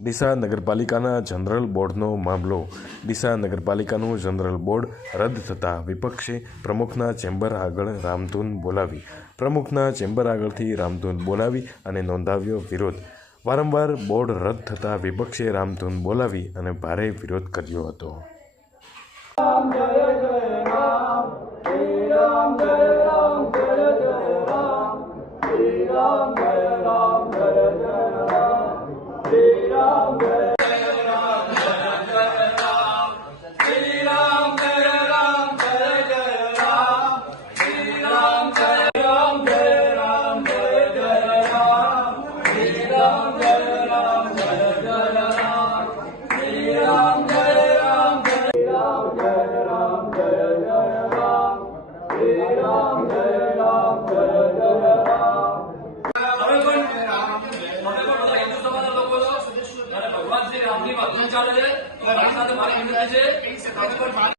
ડીસા નગરપાલિકાના જનરલ બોર્ડનો મામલો Deesa નગરપાલિકાનું general board રદ થતાં વિપક્ષે પ્રમુખના ચેમ્બર આગળ રામધૂન બોલાવી પ્રમુખના ચેમ્બર આગળથી રામધૂન બોલાવી અને નોંધાવ્યો વિરોધ વારંવાર બોર્ડ રદ થતાં વિપક્ષે રામધૂન બોલાવી અને ભારે વિરોધ કર્યો હતો તમે રામની ભજન ચાલે છે. તો મારી સાથે મારી વિનંતી છે.